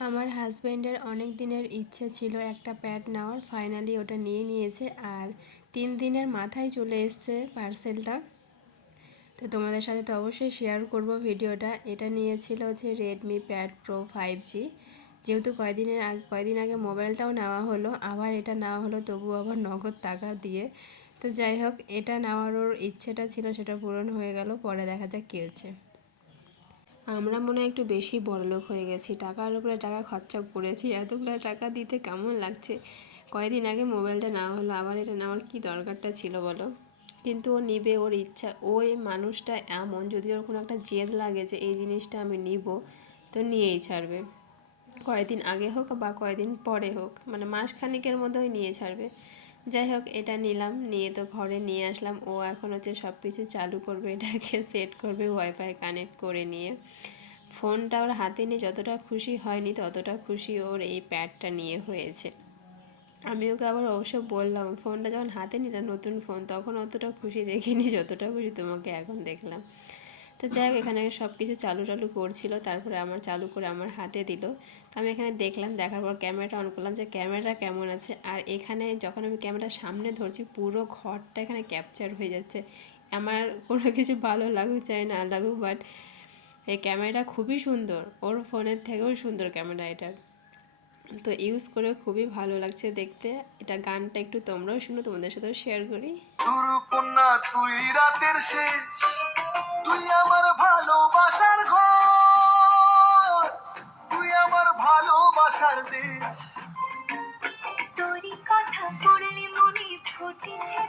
আমার হাজব্যান্ডের অনেক দিনের ইচ্ছে ছিল একটা প্যাড নেওয়ার, ফাইনালি ওটা নিয়ে নিয়েছে। আর 3 দিনের মাথায় চলে এসছে পার্সেলটা। তো তোমাদের সাথে তো অবশ্যই শেয়ার করব ভিডিওটা। এটা নিয়েছিল হচ্ছে রেডমি প্যাড প্রো 5G। যেহেতু কয়দিন আগে মোবাইলটাও নেওয়া হলো, আবার এটা নেওয়া হলো, তবু আবার নগদ টাকা দিয়ে। তো যাই হোক, এটা নেওয়ার ওর ইচ্ছেটা ছিল, সেটা পূরণ হয়ে গেল। পরে দেখা যাক কী হচ্ছে। আমরা মনে হয় একটু বেশি বড়লোক হয়ে গেছি, টাকার উপরে টাকা খরচা করেছি। এতগুলো টাকা দিতে কেমন লাগছে। কয়েকদিন আগে মোবাইলটা নেওয়া হলো, আবার এটা নেওয়ার কী দরকারটা ছিল বলো। কিন্তু ও নিবে, ওর ইচ্ছা। ওই মানুষটা এমন, যদি ওর কোনো একটা জেদ লাগে যে এই জিনিসটা আমি নিব, তো নিয়েই ছাড়বে। কয়েকদিন আগে হোক বা কয়েকদিন পরে হোক, মানে মাসখানেকের মধ্যেই নিয়ে ছাড়বে। যাই হোক, এটা নিলাম, নিয়ে তো ঘরে নিয়ে আসলাম। ও এখন হচ্ছে সব কিছু চালু করবে, এটাকে সেট করবে ওয়াইফাই কানেক্ট করে নিয়ে। ফোনটা ওর হাতে নিয়ে যতটা খুশি হয়নি, ততটা খুশি ওর এই প্যাডটা নিয়ে হয়েছে। আমি ওকে আবার অবশ্য বললাম, ফোনটা যখন হাতে নিলাম নতুন ফোন, তখন অতটা খুশি দেখিনি যতটা খুশি তোমাকে এখন দেখলাম। তো যাই হোক, এখানে সব কিছু চালু করছিল, তারপরে আমার চালু করে আমার হাতে দিল। তো আমি এখানে দেখলাম, দেখার পর ক্যামেরাটা অন করলাম যে ক্যামেরা কেমন আছে। আর এখানে যখন আমি ক্যামেরার সামনে ধরছি, পুরো ঘরটা এখানে ক্যাপচার হয়ে যাচ্ছে। আমার কোনো কিছু ভালো লাগুক চাই না লাগুক, বাট এই ক্যামেরাটা খুবই সুন্দর, ওর ফোনের থেকেও সুন্দর ক্যামেরা এটার। তো ইউজ করে খুবই ভালো লাগছে দেখতে। এটা গানটা একটু তোমরাও শুনো, তোমাদের সাথেও শেয়ার করি। কন্যা তুই রাতের শেষ, তুই আমার ভালোবাসার ঘর, তুই আমার ভালোবাসার দেশ। তোরই কথা পড়লে মনে ফুটেছে